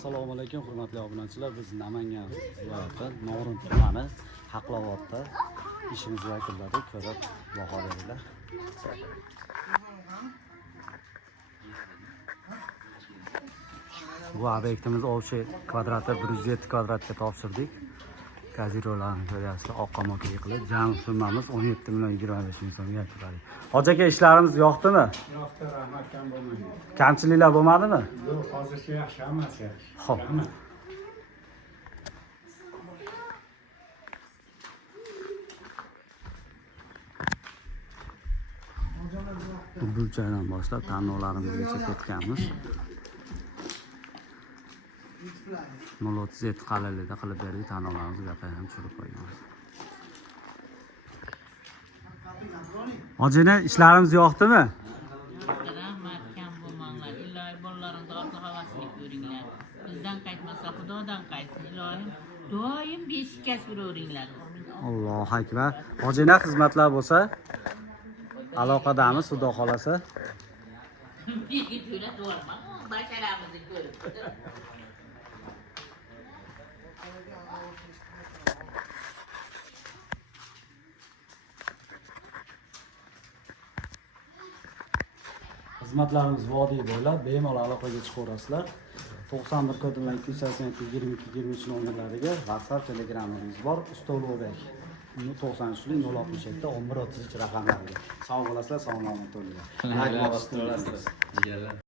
Assalomu alaykum hurmatli obunachilar. Biz Namangan viloyati Norin tumani Haqlovodda ishimizni yakunladik. Ko'rib baho beringlar. Bu obyektimiz Ovchi kvadrati 107 kvadratga topshirdik. Gazirolarni ko'ryapsizlar, oq qamoqqa yiqilib, jami summamiz 17 million 25 ming so'mga yakunladik. Hoji aka, ishlarimiz yoqdimi? Yo'qdir, rahmat, kam bo'lmaydi. Kamchiliklar bo'lmadimi? Yo'q, hozircha yaxshi, hammasi yaxshi. Xo'p. Rahmat. Bu joydan boshlab tanlovlarimizgacha ketganmiz. 037 qalinlikda qilib berdik, tanlovlarimizni gaplarni ham tushirib qo'yganmiz. Hojina, ishlarimiz yoqdimi? Rahmat, kam bo'lmanglar. Ilohi bolalaringizni orqa havasini ko'ringlar. Bizdan qaytmasa Xudodan qaytsin. Ilohim doim beshikka suraveringlar. Allohu akbar. Hojina, xizmatlar bo'lsa aloqadamiz, Xudo xolasa. Yigitlar to'rma, basharamizni ko'rib. Xizmatlarimiz vodiy bo'ylab bemalol aloqaga chiqaverasizlar. 91 kodi bilan 282 22 23 nomerlariga WhatsApp, Telegram'imiz bor. Usta Ulug'bek 93 067 11 33 raqamlariga. Sog' bo'lasizlar, salomat bo'linglar.